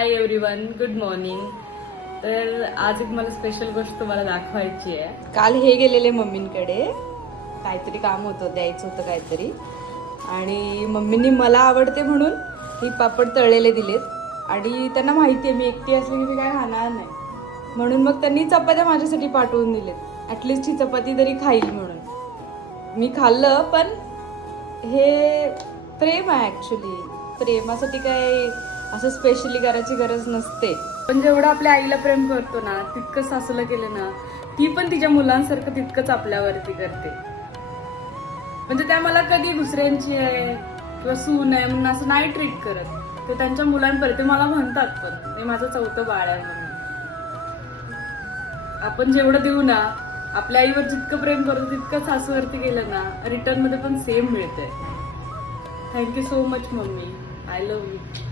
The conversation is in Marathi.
Hi everyone, good morning. तर आज एक मला स्पेशल गोष्ट तुम्हाला दाखवायची आहे. काल हे गेलेले मम्मींकडे, काहीतरी काम होतं, द्यायचं होतं काहीतरी, आणि मम्मींनी मला आवडते म्हणून ही पापड तळलेले दिलेत. आणि त्यांना माहिती आहे मी एकटी असली की मी काय खाणार नाही, म्हणून मग त्यांनी चपात्या माझ्यासाठी पाठवून दिलेत. ॲटलिस्ट ही चपाती तरी खाईल म्हणून. मी खाल्लं, पण हे प्रेम आहे ॲक्च्युली. प्रेमासाठी काय असं स्पेशली करायची गरज नसते. पण जेवढं आपल्या आईला प्रेम करतो ना, तितकं सासूला केलं ना, ती पण तिच्या मुलांसारखं तितकंच आपल्यावरती करते. म्हणजे त्या मला कधी दुसऱ्यांची आहे किंवा सून आहे म्हणून असं नाही ट्रीट करत. ते त्यांच्या मुलांपर्यंत ते मला म्हणतात, पण ते माझं चौथं बाळ आहे म्हणून. आपण जेवढं देऊ ना, आपल्या आईवर जितकं प्रेम करतो तितकं सासूवरती गेलं ना, रिटर्न मध्ये पण सेम मिळतंय. Thank you so much mummy. I love you.